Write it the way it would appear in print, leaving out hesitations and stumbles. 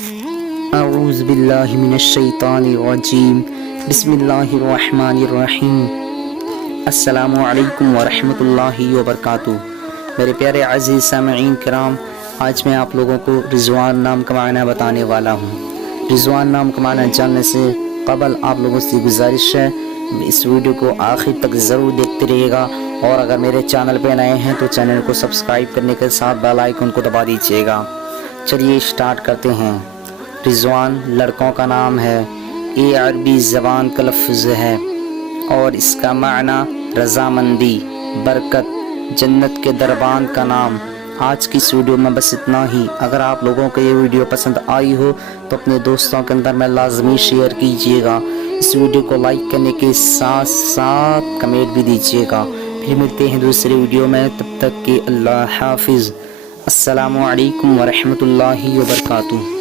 اعوذ باللہ من الشیطان الرجیم بسم اللہ الرحمن الرحیم السلام علیکم ورحمۃ اللہ وبرکاتہ۔ میرے پیارے عزیز سامعین کرام، آج میں آپ لوگوں کو رضوان نام کا معنی بتانے والا ہوں۔ رضوان نام کا معنی جاننے سے قبل آپ لوگوں سے گزارش ہے اس ویڈیو کو آخر تک ضرور دیکھتے رہیے گا، اور اگر میرے چینل پہ نئے ہیں تو چینل کو سبسکرائب کرنے کے ساتھ بیل آئیکن کو دبا دیجیے گا۔ چلیے اسٹارٹ کرتے ہیں۔ رضوان لڑکوں کا نام ہے، یہ عربی زبان کا لفظ ہے اور اس کا معنی رضامندی، برکت، جنت کے دربان کا نام۔ آج کی اس ویڈیو میں بس اتنا ہی۔ اگر آپ لوگوں کو یہ ویڈیو پسند آئی ہو تو اپنے دوستوں کے اندر میں لازمی شیئر کیجیے گا۔ اس ویڈیو کو لائک کرنے کے ساتھ ساتھ کمنٹ بھی دیجیے گا۔ پھر ملتے ہیں دوسرے ویڈیو میں، تب تک کہ اللہ حافظ۔ السلام علیکم ورحمۃ اللہ وبرکاتہ۔